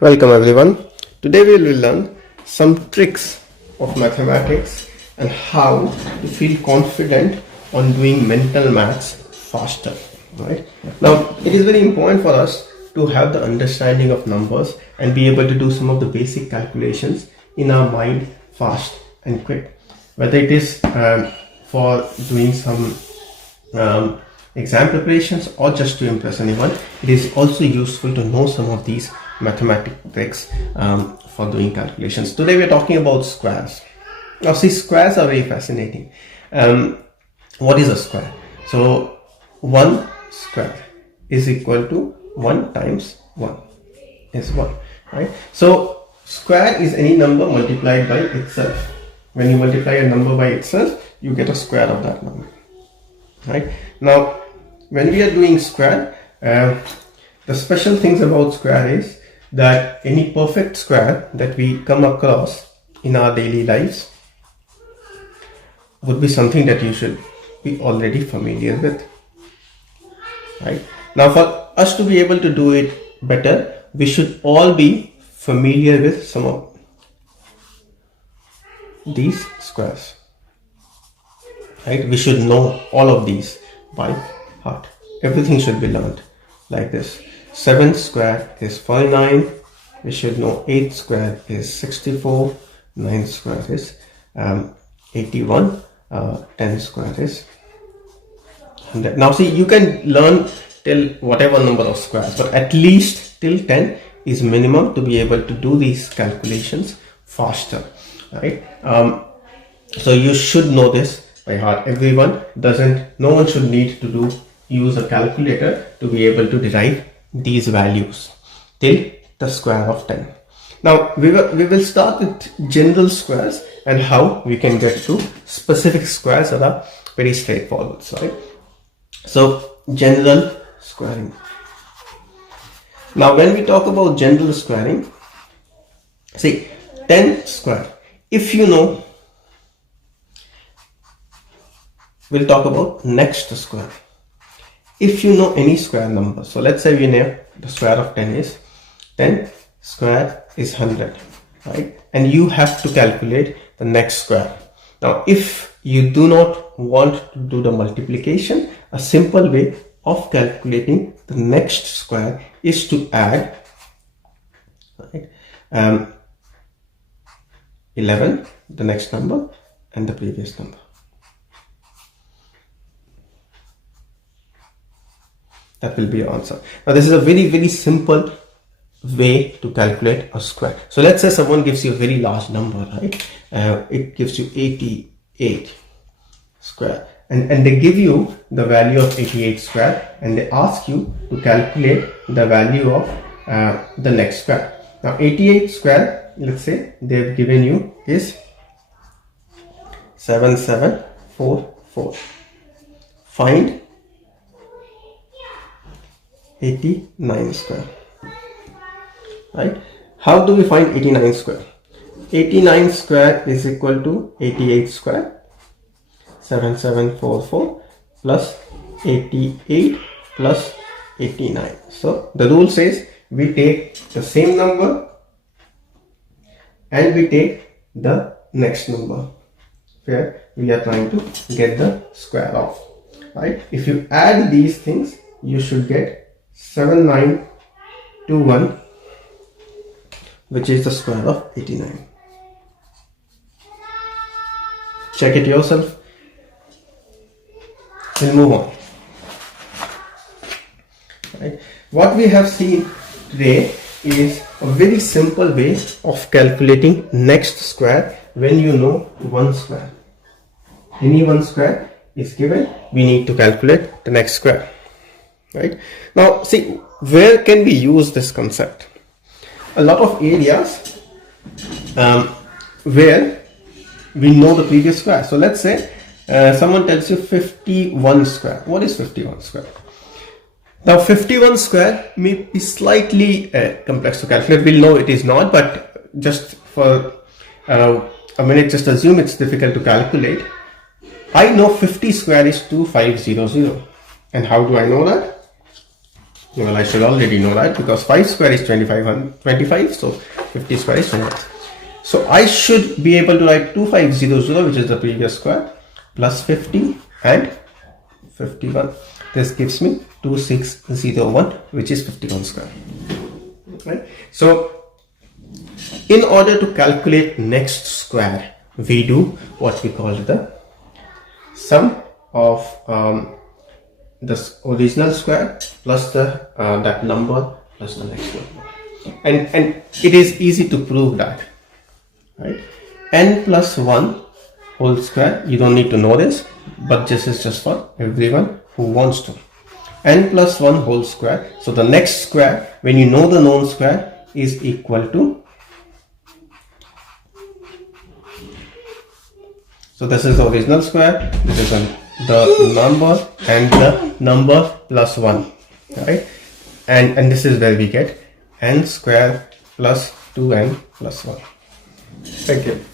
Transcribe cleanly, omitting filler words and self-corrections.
Welcome everyone. Today we will learn some tricks of mathematics and how to feel confident on doing mental maths faster. Right? Now it is very important for us to have the understanding of numbers and be able to do some of the basic calculations in our mind fast and quick. Whether it is for doing some exam preparations or just to impress anyone, it is also useful to know some of these mathematical tricks for doing calculations. Today we are talking about squares. Now see, squares are very fascinating. What is a square? So 1 square is equal to 1 times 1 is 1, right? So square is any number multiplied by itself. When you multiply a number by itself, you get a square of that number, right? Now when we are doing square, the special things about square is that any perfect square that we come across in our daily lives would be something that you should be already familiar with, right? Now for us to be able to do it better, we should all be familiar with some of these squares, right? We should know all of these by heart. Everything should be learned like this. 7 square is 49. We should know 8 square is 64. 9 square is 81. 10 square is 100. Now see, you can learn till whatever number of squares, but at least till 10 is minimum to be able to do these calculations faster, right? So you should know this by heart. No one should need to use a calculator to be able to derive these values till the square of 10. Now we will start with general squares and how we can get to specific squares that are very straightforward, right? So general squaring. Now when we talk about general squaring, see 10 square, if you know, we'll talk about next square. If you know any square number, so let's say we know the square of 10 is 10 square is 100, right? And you have to calculate the next square. Now if you do not want to do the multiplication, a simple way of calculating the next square is to add, right, 11, the next number, and the previous number. That will be your answer. Now this is a very simple way to calculate a square. So let's say someone gives you a very large number, right? It gives you 88 square, and they give you the value of 88 square, and they ask you to calculate the value of the next square. Now 88 square, let's say they've given you is 7744. Find 89 square, right? How do we find 89 square? 89 square is equal to 88 square, 7744 plus 88 plus 89. So the rule says we take the same number and we take the next number where we are trying to get the square of, right? If you add these things, you should get 7921, which is the square of 89. Check it yourself. We'll move on. Right. What we have seen today is a very simple way of calculating next square when you know one square. Any one square is given, we need to calculate the next square. Right. Now see, where can we use this concept? A lot of areas where we know the previous square. So let's say someone tells you 51 square. What is 51 square? Now 51 square may be slightly complex to calculate. We'll know it is not, but just for a minute, just assume it's difficult to calculate. I know 50 square is 2500. And how do I know that? Well, I should already know that because 5 square is 25, so 50 square is 25. So I should be able to write 2500, which is the previous square, plus 50 and 51. This gives me 2601, which is 51 square. Right? So in order to calculate next square, we do what we call the sum of the original square plus the that number plus the next number, and it is easy to prove that, right? N plus 1 whole square, you don't need to know this, but this is just for everyone who wants to. N plus 1 whole square, so the next square, when you know the known square, is equal to, so this is the original square, this is the number and the number plus 1, right? And this is where we get n square plus 2n plus 1. Thank you.